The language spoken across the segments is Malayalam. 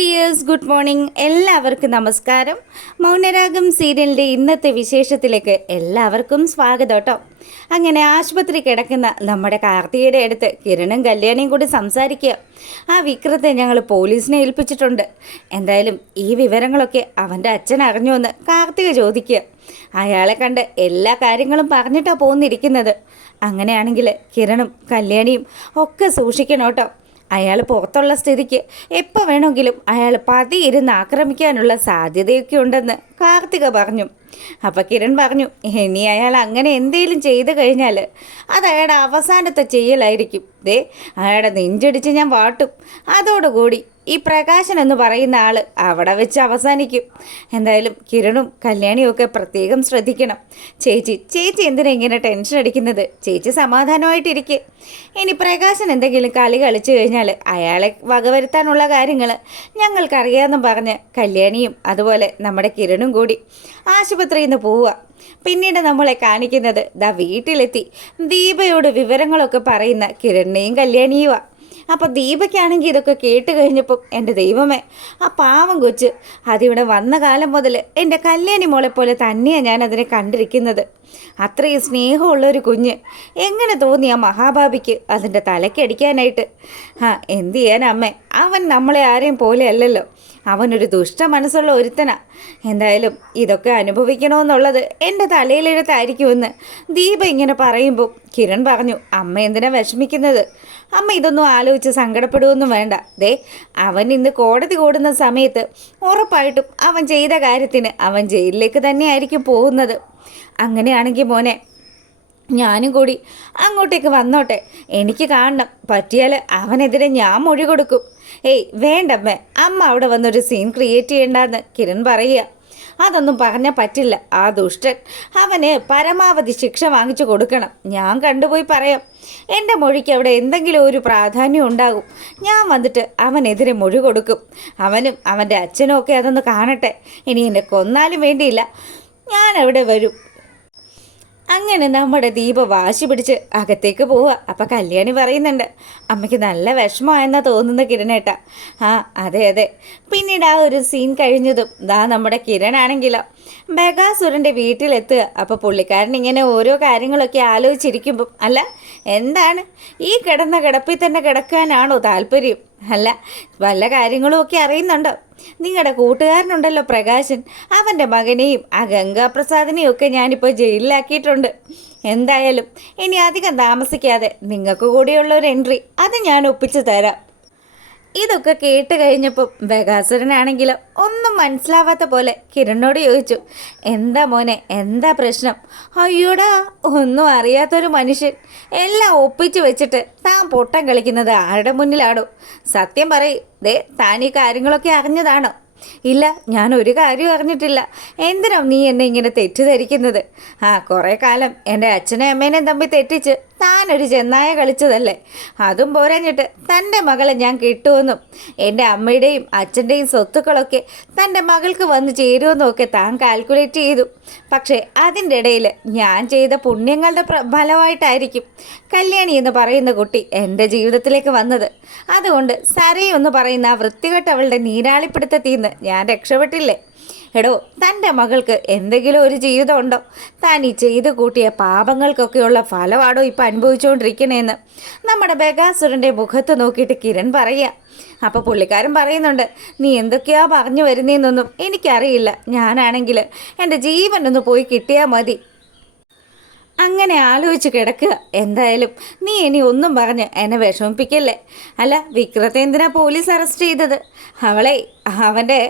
Dears, good morning. എല്ലാവർക്കും നമസ്കാരം. മൗനരാഗം സീരിയലിൻ്റെ ഇന്നത്തെ വിശേഷത്തിലേക്ക് എല്ലാവർക്കും സ്വാഗതം കേട്ടോ. അങ്ങനെ ആശുപത്രി കിടക്കുന്ന നമ്മുടെ കാർത്തികയുടെ അടുത്ത് കിരണും കല്യാണിയും കൂടി സംസാരിക്കുക. ആ വിക്രത്തെ ഞങ്ങൾ പോലീസിനെ ഏൽപ്പിച്ചിട്ടുണ്ട്. എന്തായാലും ഈ വിവരങ്ങളൊക്കെ അവൻ്റെ അച്ഛൻ അറിഞ്ഞുവെന്ന് കാർത്തിക ചോദിക്കുക. അയാളെ കണ്ട് എല്ലാ കാര്യങ്ങളും പറഞ്ഞിട്ടാണ് പോന്നിരിക്കുന്നത്. അങ്ങനെയാണെങ്കിൽ കിരണും കല്യാണിയും ഒക്കെ സൂക്ഷിക്കണം കേട്ടോ. അയാൾ പുറത്തുള്ള സ്ഥിതിക്ക് എപ്പോൾ വേണമെങ്കിലും അയാൾ പതിയിരുന്ന് ആക്രമിക്കാനുള്ള സാധ്യതയൊക്കെ ഉണ്ടെന്ന് കാർത്തിക പറഞ്ഞു. അപ്പം കിരൺ പറഞ്ഞു, ഇനി അയാൾ അങ്ങനെ എന്തെങ്കിലും ചെയ്തു കഴിഞ്ഞാൽ അത് അയാളുടെ അവസാനത്തെ ചെയ്യലായിരിക്കും. അയാളുടെ നെഞ്ചടിച്ച് ഞാൻ വാട്ടും. അതോടുകൂടി ഈ പ്രകാശൻ എന്ന് പറയുന്ന ആൾ അവിടെ വെച്ച് അവസാനിക്കും. എന്തായാലും കിരണും കല്യാണിയും ഒക്കെ പ്രത്യേകം ശ്രദ്ധിക്കണം. ചേച്ചി എന്തിനാ ഇങ്ങനെ ടെൻഷൻ അടിക്കുന്നത്? ചേച്ചി സമാധാനമായിട്ടിരിക്കുക. ഇനി പ്രകാശൻ എന്തെങ്കിലും കളി കളിച്ചു കഴിഞ്ഞാൽ അയാളെ വകവരുത്താനുള്ള കാര്യങ്ങൾ ഞങ്ങൾക്കറിയാമെന്നും പറഞ്ഞ് കല്യാണിയും അതുപോലെ നമ്മുടെ കിരണും കൂടി ആശുപത്രിയിൽ നിന്ന് പോവുക. പിന്നീട് നമ്മളെ കാണിക്കുന്നത് വീട്ടിലെത്തി ദീപയോട് വിവരങ്ങളൊക്കെ പറയുന്ന കിരണിനെയും കല്യാണിയുമാണ്. അപ്പോൾ ദീപയ്ക്കാണെങ്കിൽ ഇതൊക്കെ കേട്ട് കഴിഞ്ഞപ്പം എൻ്റെ ദൈവമേ, ആ പാവം കൊച്ച് അതിവിടെ വന്ന കാലം മുതൽ എൻ്റെ കല്യാണി മോളെ പോലെ തന്നെയാണ് ഞാൻ അതിനെ കണ്ടിരിക്കുന്നത്. അത്രയും സ്നേഹമുള്ളൊരു കുഞ്ഞ്. എങ്ങനെ തോന്നി ആ മഹാഭാപിക്ക് അതിൻ്റെ തലയ്ക്കടിക്കാനായിട്ട്? എന്ത് ചെയ്യാൻ അമ്മേ, അവൻ നമ്മളെ ആരെയും പോലെ അല്ലല്ലോ. അവനൊരു ദുഷ്ട മനസ്സുള്ള ഒരുത്തനാ. എന്തായാലും ഇതൊക്കെ അനുഭവിക്കണമെന്നുള്ളത് എൻ്റെ തലയിലെഴുത്തായിരിക്കുമെന്ന് ദീപ ഇങ്ങനെ പറയുമ്പോൾ കിരൺ പറഞ്ഞു, അമ്മ എന്തിനാ വിഷമിക്കുന്നത്? അമ്മ ഇതൊന്നും ആലോചിച്ച് സങ്കടപ്പെടുകയൊന്നും വേണ്ട. അവൻ ഇന്ന് കോടതി കൂടുന്ന സമയത്ത് ഉറപ്പായിട്ടും അവൻ ചെയ്ത കാര്യത്തിന് അവൻ ജയിലിലേക്ക് തന്നെയായിരിക്കും പോകുന്നത്. അങ്ങനെയാണെങ്കിൽ മോനെ, ഞാനും കൂടി അങ്ങോട്ടേക്ക് വന്നോട്ടെ. എനിക്ക് കാണണം. പറ്റിയാൽ അവനെതിരെ ഞാൻ മൊഴി കൊടുക്കും. വേണ്ടമ്മേ, അമ്മ അവിടെ വന്നൊരു സീൻ ക്രിയേറ്റ് ചെയ്യണ്ടെന്ന് കിരൺ പറയുക. അതൊന്നും പറഞ്ഞാൽ പറ്റില്ല. ആ ദുഷ്ടൻ അവന് പരമാവധി ശിക്ഷ വാങ്ങിച്ചു കൊടുക്കണം. ഞാൻ കണ്ടുപോയി പറയാം. എൻ്റെ മൊഴിക്ക് അവിടെ എന്തെങ്കിലും ഒരു പ്രാധാന്യം ഉണ്ടാകും. ഞാൻ വന്നിട്ട് അവനെതിരെ മൊഴി കൊടുക്കും. അവനും അവൻ്റെ അച്ഛനും ഒക്കെ അതൊന്ന് കാണട്ടെ. ഇനി എന്നെ കൊന്നാലും വേണ്ടിയില്ല, ഞാൻ അവിടെ വരും. അങ്ങനെ നമ്മുടെ ദീപ വാശി പിടിച്ച് അകത്തേക്ക് പോവുക. അപ്പം കല്യാണി പറയുന്നുണ്ട്, അമ്മയ്ക്ക് നല്ല വിഷമമായെന്നാണ് തോന്നുന്ന കിരണേട്ട. അതെ. പിന്നീട് ആ ഒരു സീൻ കഴിഞ്ഞതും നമ്മുടെ കിരണാണെങ്കിലോ ബഗാസുരൻ്റെ വീട്ടിലെത്തുക. അപ്പോൾ പുള്ളിക്കാരൻ ഇങ്ങനെ ഓരോ കാര്യങ്ങളൊക്കെ ആലോചിച്ചിരിക്കുമ്പം, അല്ല എന്താണ് ഈ കിടന്ന കിടപ്പിൽ തന്നെ കിടക്കാനാണോ താല്പര്യം? അല്ല വല്ല കാര്യങ്ങളും ഒക്കെ അറിയുന്നുണ്ടോ? നിങ്ങളുടെ കൂട്ടുകാരനുണ്ടല്ലോ പ്രകാശൻ, അവൻ്റെ മകനെയും ആ ഗംഗാപ്രസാദിനെയും ഒക്കെ ഞാനിപ്പോൾ ജയിലിലാക്കിയിട്ടുണ്ട്. എന്തായാലും ഇനി അധികം താമസിക്കാതെ നിങ്ങൾക്ക് കൂടിയുള്ള ഒരു എൻട്രി അത് ഞാൻ ഒപ്പിച്ചു തരാം. ഇതൊക്കെ കേട്ട് കഴിഞ്ഞപ്പോൾ ബഗാസുരനാണെങ്കിലും ഒന്നും മനസ്സിലാവാത്ത പോലെ കിരണിനോട് ചോദിച്ചു, എന്താ മോനെ, എന്താ പ്രശ്നം? അയ്യോടാ, ഒന്നും അറിയാത്തൊരു മനുഷ്യൻ എല്ലാം ഒപ്പിച്ച് വെച്ചിട്ട് താൻ പൊട്ടം കളിക്കുന്നത് ആരുടെ മുന്നിലാണോ? സത്യം പറയ്, താൻ ഈ കാര്യങ്ങളൊക്കെ അറിഞ്ഞതാണോ? ഇല്ല, ഞാൻ ഒരു കാര്യവും അറിഞ്ഞിട്ടില്ല. എന്തിനാ നീ എന്നെ ഇങ്ങനെ തെറ്റിദ്ധരിക്കുന്നത്? കുറേ കാലം എൻ്റെ അച്ഛനെയും അമ്മേനെയും തമ്മിൽ തെറ്റിച്ച് താനൊരു ചെന്നായ കളിച്ചതല്ലേ? അതും പോരാഞ്ഞിട്ട് തൻ്റെ മകളെ ഞാൻ കിട്ടുമെന്നും എൻ്റെ അമ്മയുടെയും അച്ഛൻ്റെയും സ്വത്തുക്കളൊക്കെ തൻ്റെ മകൾക്ക് വന്ന് ചേരുമെന്നും ഒക്കെ താൻ കാൽക്കുലേറ്റ് ചെയ്തു. പക്ഷേ അതിൻ്റെ ഇടയിൽ ഞാൻ ചെയ്ത പുണ്യങ്ങളുടെ ഫലമായിട്ടായിരിക്കും കല്യാണി എന്ന് പറയുന്ന കുട്ടി എൻ്റെ ജീവിതത്തിലേക്ക് വന്നത്. അതുകൊണ്ട് സരയു എന്ന് പറയുന്ന ആ വൃത്തികെട്ടവളുടെ നീരാളിപ്പിടുത്തത്തിൽ നിന്ന് ഞാൻ രക്ഷപ്പെട്ടില്ലേ? എടോ, തൻ്റെ മകൾക്ക് എന്തെങ്കിലും ഒരു ജീവിതം ഉണ്ടോ? താൻ ഈ ചെയ്തു കൂട്ടിയ പാപങ്ങൾക്കൊക്കെയുള്ള ഫലമാണോ ഇപ്പം അനുഭവിച്ചുകൊണ്ടിരിക്കണേന്ന് നമ്മുടെ ബഗാസുരൻ്റെ മുഖത്ത് നോക്കിയിട്ട് കിരൺ പറയുക. അപ്പോൾ പുള്ളിക്കാരൻ പറയുന്നുണ്ട്, നീ എന്തൊക്കെയാ പറഞ്ഞു വരുന്നതെന്നൊന്നും എനിക്കറിയില്ല. ഞാനാണെങ്കിൽ എൻ്റെ ജീവനൊന്ന് പോയി കിട്ടിയാൽ മതി. അങ്ങനെ ആലോചിച്ച് കിടക്കുക. എന്തായാലും നീ ഇനി ഒന്നും പറഞ്ഞ് എന്നെ വിഷമിപ്പിക്കല്ലേ. അല്ല, വിക്രത്തെ എന്തിനാ പോലീസ് അറസ്റ്റ് ചെയ്തത്? അവളെ അവൻ്റെ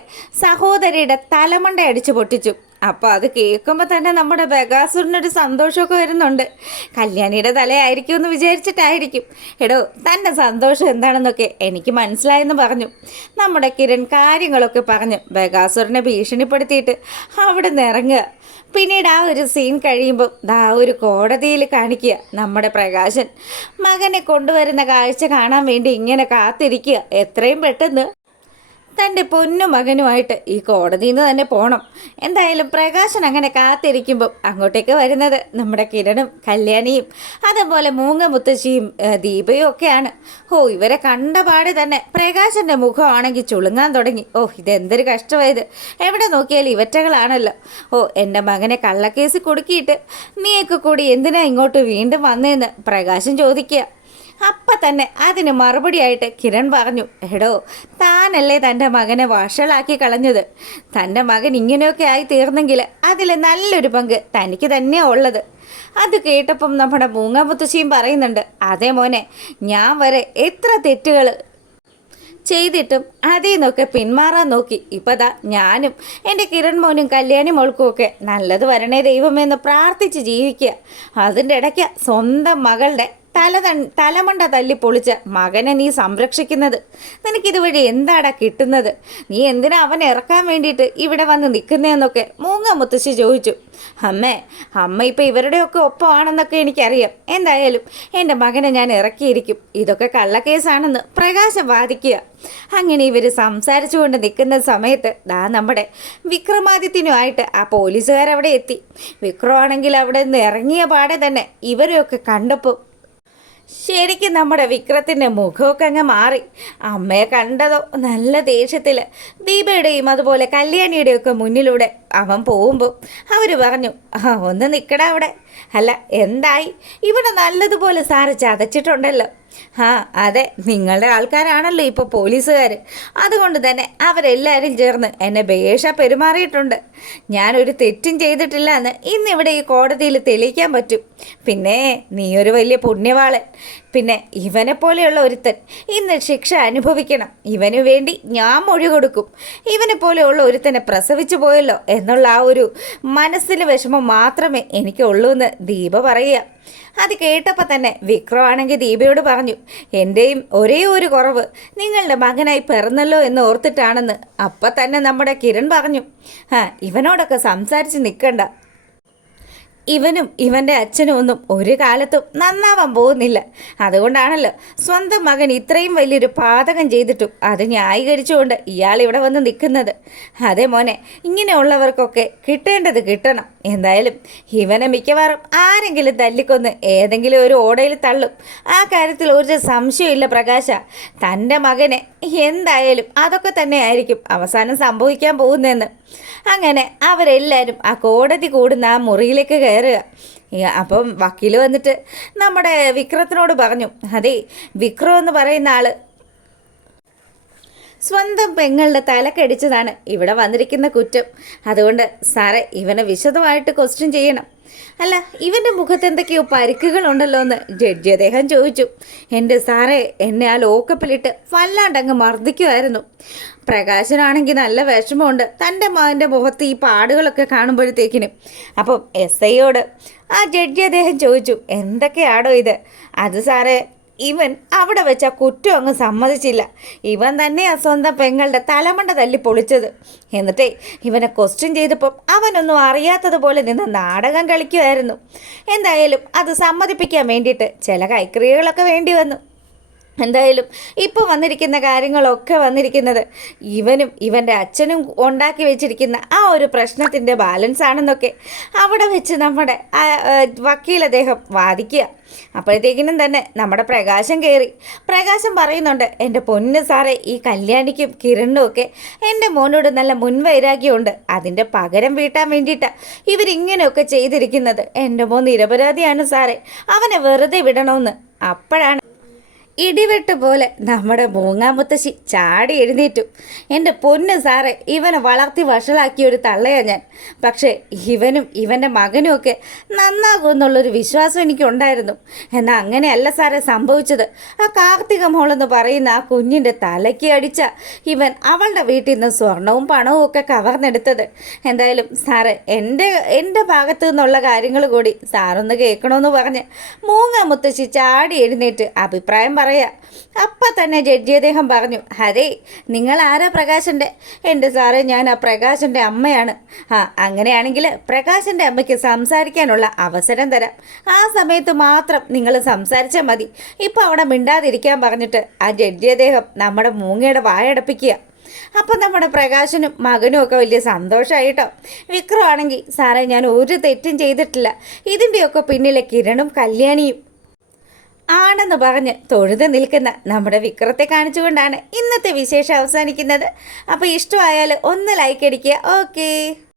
സഹോദരിയുടെ തലമണ്ട അടിച്ചു പൊട്ടിച്ചു. അപ്പോൾ അത് കേൾക്കുമ്പോൾ തന്നെ നമ്മുടെ ബഗാസുരനൊരു സന്തോഷമൊക്കെ വരുന്നുണ്ട്. കല്യാണിയുടെ തലയായിരിക്കും എന്ന് വിചാരിച്ചിട്ടായിരിക്കും. എടോ, തൻ്റെ സന്തോഷം എന്താണെന്നൊക്കെ എനിക്ക് മനസ്സിലായെന്ന് പറഞ്ഞു. നമ്മുടെ കിരൺ കാര്യങ്ങളൊക്കെ പറഞ്ഞ് ബഗാസുരനെ ഭീഷണിപ്പെടുത്തിയിട്ട് അവിടെ നിന്ന് ഇറങ്ങുക. പിന്നീട് ആ ഒരു സീൻ കഴിയുമ്പോൾ ഒരു കോടതിയിൽ കാണിക്കുക. നമ്മുടെ പ്രകാശൻ മകനെ കൊണ്ടുവരുന്ന കാഴ്ച കാണാൻ വേണ്ടി ഇങ്ങനെ കാത്തിരിക്കുക. എത്രയും പെട്ടെന്ന് തൻ്റെ പൊന്നു മകനുമായിട്ട് ഈ കോടതിയിൽ നിന്ന് തന്നെ പോകണം. എന്തായാലും പ്രകാശൻ അങ്ങനെ കാത്തിരിക്കുമ്പോൾ അങ്ങോട്ടേക്ക് വരുന്നത് നമ്മുടെ കിരണും കല്യാണിയും അതുപോലെ മൂങ്ങ മുത്തശ്ശിയും ദീപയും ഒക്കെയാണ്. ഇവരെ കണ്ട പാടെ തന്നെ പ്രകാശൻ്റെ മുഖമാണെങ്കിൽ ചുളുങ്ങാൻ തുടങ്ങി. ഇതെന്തൊരു കഷ്ടമായത്, എവിടെ നോക്കിയാലും ഇവറ്റകളാണല്ലോ. എൻ്റെ മകനെ കള്ളക്കേസ് കൊടുക്കിയിട്ട് നീയൊക്കെ കൂടി എന്തിനാ ഇങ്ങോട്ട് വീണ്ടും വന്നതെന്ന് പ്രകാശൻ ചോദിക്കുക. അപ്പം തന്നെ അതിന് മറുപടിയായിട്ട് കിരൺ പറഞ്ഞു, എടോ താനല്ലേ തൻ്റെ മകനെ വഷളാക്കി കളഞ്ഞത്. തൻ്റെ മകൻ ഇങ്ങനെയൊക്കെ ആയി തീർന്നെങ്കിൽ അതിൽ നല്ലൊരു പങ്ക് തനിക്ക് തന്നെയാണ് ഉള്ളത്. അത് കേട്ടപ്പം നമ്മുടെ മൂങ്ങാമുത്തശ്ശിയും പറയുന്നുണ്ട്, അതേ മോനെ, ഞാൻ വരെ എത്ര തെറ്റുകൾ ചെയ്തിട്ടും അതിൽ നിന്നൊക്കെ പിന്മാറാൻ നോക്കി. ഇപ്പം ദാ ഞാനും എൻ്റെ കിരൺ മോനും കല്യാണി മോൾക്കുമൊക്കെ നല്ലത് വരണേ ദൈവമെന്ന് പ്രാർത്ഥിച്ച് ജീവിക്കുക. അതിൻ്റെ ഇടയ്ക്ക് സ്വന്തം മകളുടെ തലമണ്ട തല്ലി പൊളിച്ച മകനെ നീ സംരക്ഷിക്കുന്നത്. നിനക്കിതുവഴി എന്താടാ കിട്ടുന്നത്? നീ എന്തിനാ അവനെ ഇറക്കാൻ വേണ്ടിയിട്ട് ഇവിടെ വന്ന് നിൽക്കുന്നതെന്നൊക്കെ മൂങ്ങ മുത്തശ്ശി ചോദിച്ചു. അമ്മ ഇപ്പം ഇവരുടെയൊക്കെ ഒപ്പമാണെന്നൊക്കെ എനിക്കറിയാം. എന്തായാലും എൻ്റെ മകനെ ഞാൻ ഇറക്കിയിരിക്കും. ഇതൊക്കെ കള്ളക്കേസാണെന്ന് പ്രകാശം വാദിക്കുക. അങ്ങനെ ഇവർ സംസാരിച്ചുകൊണ്ട് നിൽക്കുന്ന സമയത്ത് നമ്മുടെ വിക്രമാദിത്യനുമായിട്ട് ആ പോലീസുകാരവിടെ എത്തി. വിക്രമാണെങ്കിൽ അവിടെ നിന്ന് ഇറങ്ങിയ പാടെ തന്നെ ഇവരെയൊക്കെ കണ്ടപ്പോൾ ശരിക്കും നമ്മുടെ വിക്രത്തിൻ്റെ മുഖമൊക്കെ അങ്ങ് മാറി. അമ്മയെ കണ്ടതോ നല്ല ദേഷ്യത്തിൽ ദീപയുടെയും അതുപോലെ കല്യാണിയുടെയൊക്കെ മുന്നിലൂടെ അവൻ പോകുമ്പോൾ അവർ പറഞ്ഞു, ഒന്ന് നിൽക്കടാ അവിടെ. അല്ല എന്തായി? ഇവിടെ നല്ലതുപോലെ സാറ് ചതച്ചിട്ടുണ്ടല്ലോ. അതെ, നിങ്ങളുടെ ആൾക്കാരാണല്ലോ ഇപ്പോൾ പോലീസുകാർ. അതുകൊണ്ട് തന്നെ അവരെല്ലാവരും ചേർന്ന് എന്നെ ഭേഷ പെരുമാറിയിട്ടുണ്ട്. ഞാനൊരു തെറ്റും ചെയ്തിട്ടില്ല എന്ന് ഇന്നിവിടെ ഈ കോടതിയിൽ തെളിയിക്കാൻ പറ്റും. പിന്നെ നീയൊരു വലിയ പുണ്യവാളൻ. പിന്നെ ഇവനെ പോലെയുള്ള ഒരുത്തൻ ഇന്ന് ശിക്ഷ അനുഭവിക്കണം. ഇവന് വേണ്ടി ഞാൻ മൊഴി കൊടുക്കും. ഇവനെ പോലെയുള്ള ഒരുത്തനെ പ്രസവിച്ചു പോയല്ലോ എന്നുള്ള ആ ഒരു മനസ്സിൽ വിഷമം മാത്രമേ എനിക്കുള്ളൂ എന്ന് ദീപ പറയുക. അത് കേട്ടപ്പോൾ തന്നെ വിക്രമാണെങ്കിൽ ദീപയോട് പറഞ്ഞു, എൻ്റെയും ഒരേ ഒരു കുറവ് നിങ്ങളുടെ മകനായി പിറന്നല്ലോ എന്ന് ഓർത്തിട്ടാണെന്ന്. അപ്പം തന്നെ നമ്മുടെ കിരൺ പറഞ്ഞു, ഇവനോടൊക്കെ സംസാരിച്ച് നിൽക്കണ്ട. ഇവനും ഇവൻ്റെ അച്ഛനും ഒന്നും ഒരു കാലത്തും നന്നാവാൻ പോകുന്നില്ല. അതുകൊണ്ടാണല്ലോ സ്വന്തം മകൻ ഇത്രയും വലിയൊരു പാതകം ചെയ്തിട്ടും അത് ന്യായീകരിച്ചുകൊണ്ട് ഇയാൾ ഇവിടെ വന്ന് നിൽക്കുന്നത്. അതേ മോനെ, ഇങ്ങനെയുള്ളവർക്കൊക്കെ കിട്ടേണ്ടത് കിട്ടണം. എന്തായാലും ഇവനെ മിക്കവാറും ആരെങ്കിലും തല്ലിക്കൊന്ന് ഏതെങ്കിലും ഒരു ഓടയിൽ തള്ളും. ആ കാര്യത്തിൽ ഒരു സംശയമില്ല പ്രകാശ. തൻ്റെ മകനെ എന്തായാലും അതൊക്കെ തന്നെ ആയിരിക്കും അവസാനം സംഭവിക്കാൻ പോകുന്നതെന്ന്. അങ്ങനെ അവരെല്ലാവരും ആ കോടതി കൂടുന്ന ആ മുറിയിലേക്ക് കയറുക. അപ്പം വക്കീൽ വന്നിട്ട് നമ്മുടെ വിക്രത്തിനോട് പറഞ്ഞു, അതെ, വിക്രം എന്ന് പറയുന്ന ആള് സ്വന്തം പെങ്ങളുടെ തലക്കടിച്ചതാണ് ഇവിടെ വന്നിരിക്കുന്ന കുറ്റം. അതുകൊണ്ട് സാറേ ഇവനെ വിശദമായിട്ട് ക്വസ്റ്റ്യൻ ചെയ്യണം. അല്ല, ഇവൻ്റെ മുഖത്ത് എന്തൊക്കെയോ പരിക്കുകളുണ്ടല്ലോ എന്ന് ജഡ്ജി അദ്ദേഹം ചോദിച്ചു. എൻ്റെ സാറേ, എന്നെ ആ ലോക്കപ്പിലിട്ട് വല്ലാണ്ടങ്ങ് മർദ്ദിക്കുമായിരുന്നു. പ്രകാശനാണെങ്കിൽ നല്ല വിഷമമുണ്ട് തൻ്റെ മകൻ്റെ മുഖത്ത് ഈ പാടുകളൊക്കെ കാണുമ്പോഴത്തേക്കിനും. അപ്പം SIയോട് ആ ജഡ്ജി അദ്ദേഹം ചോദിച്ചു, എന്തൊക്കെയാണോ ഇത്? അത് സാറേ, ഇവൻ അവിടെ വെച്ച് ആ കുറ്റം അങ്ങ് സമ്മതിച്ചില്ല. ഇവൻ തന്നെയാ സ്വന്തം പെങ്ങളുടെ തലമണ്ട തല്ലി പൊളിച്ചത്. എന്നിട്ടേ ഇവനെ ക്വസ്റ്റ്യൻ ചെയ്തപ്പം അവനൊന്നും അറിയാത്തതുപോലെ നിന്ന് നാടകം കളിക്കുമായിരുന്നു. എന്തായാലും അത് സമ്മതിപ്പിക്കാൻ വേണ്ടിയിട്ട് ചില കൈക്രിയകളൊക്കെ വേണ്ടി വന്നു. എന്തായാലും ഇപ്പോൾ വന്നിരിക്കുന്ന കാര്യങ്ങളൊക്കെ വന്നിരിക്കുന്നത് ഇവനും ഇവൻ്റെ അച്ഛനും ഉണ്ടാക്കി വെച്ചിരിക്കുന്ന ആ ഒരു പ്രശ്നത്തിൻ്റെ ബാലൻസ് ആണെന്നൊക്കെ അവിടെ വെച്ച് നമ്മുടെ വക്കീൽ അദ്ദേഹം വാദിക്കുക. അപ്പോഴത്തേക്കിനും തന്നെ നമ്മുടെ പ്രകാശം കയറി. പ്രകാശം പറയുന്നുണ്ട്, എൻ്റെ പൊന്ന് സാറേ, ഈ കല്യാണിക്കും കിരണിനും ഒക്കെ എൻ്റെ മോനോട് നല്ല മുൻവൈരാഗ്യമുണ്ട്. അതിൻ്റെ പകരം വീട്ടാൻ വേണ്ടിയിട്ടാണ് ഇവരിങ്ങനെയൊക്കെ ചെയ്തിരിക്കുന്നത്. എൻ്റെ മോൻ നിരപരാധിയാണ് സാറേ, അവനെ വെറുതെ വിടണമെന്ന്. അപ്പോഴാണ് ഇടിവെട്ട് പോലെ നമ്മുടെ മൂങ്ങാമുത്തശ്ശി ചാടി എഴുന്നേറ്റു. എൻ്റെ പൊന്ന് സാറേ, ഇവനെ വളർത്തി വഷളാക്കിയ ഒരു തള്ളയാണ് ഞാൻ. പക്ഷേ ഇവനും ഇവൻ്റെ മകനും ഒക്കെ നന്നാകുമെന്നുള്ളൊരു വിശ്വാസം എനിക്കുണ്ടായിരുന്നു. എന്നാൽ അങ്ങനെയല്ല സാറേ സംഭവിച്ചത്. ആ കാർത്തിക മോളെന്ന് പറയുന്ന ആ കുഞ്ഞിൻ്റെ തലയ്ക്ക് അടിച്ച ഇവൻ അവളുടെ വീട്ടിൽ നിന്ന് സ്വർണവും പണവും ഒക്കെ കവർന്നെടുത്തത്. എന്തായാലും സാറ് എൻ്റെ ഭാഗത്തു നിന്നുള്ള കാര്യങ്ങൾ കൂടി സാറൊന്ന് കേൾക്കണമെന്ന് പറഞ്ഞ് മൂങ്ങാമുത്തശ്ശി ചാടി എഴുന്നേറ്റ് അഭിപ്രായം പറയാം. അപ്പം തന്നെ ജഡ്ജി അദ്ദേഹം പറഞ്ഞു, അതെ, നിങ്ങൾ ആരാ പ്രകാശൻ്റെ? എൻ്റെ സാറേ, ഞാൻ ആ പ്രകാശൻ്റെ അമ്മയാണ്. അങ്ങനെയാണെങ്കിൽ പ്രകാശൻ്റെ അമ്മയ്ക്ക് സംസാരിക്കാനുള്ള അവസരം തരാം. ആ സമയത്ത് മാത്രം നിങ്ങൾ സംസാരിച്ചാൽ മതി. ഇപ്പം അവിടെ മിണ്ടാതിരിക്കാൻ പറഞ്ഞിട്ട് ആ ജഡ്ജി അദ്ദേഹം നമ്മുടെ മൂങ്ങയുടെ വായടപ്പിക്കുക. അപ്പം നമ്മുടെ പ്രകാശനും മകനും ഒക്കെ വലിയ സന്തോഷമായിട്ടോ. വിക്രമാണെങ്കിൽ സാറേ ഞാൻ ഒരു തെറ്റും ചെയ്തിട്ടില്ല, ഇതിൻ്റെയൊക്കെ പിന്നിലെ കിരണും കല്യാണിയും ആണെന്ന് പറഞ്ഞ് തൊഴുത് നിൽക്കുന്ന നമ്മുടെ വിക്രത്തെ കാണിച്ചുകൊണ്ടാണ് ഇന്നത്തെ വിശേഷം അവസാനിക്കുന്നത്. അപ്പോൾ ഇഷ്ടമായാൽ ഒന്ന് ലൈക്ക് അടിക്കുക. ഓക്കേ.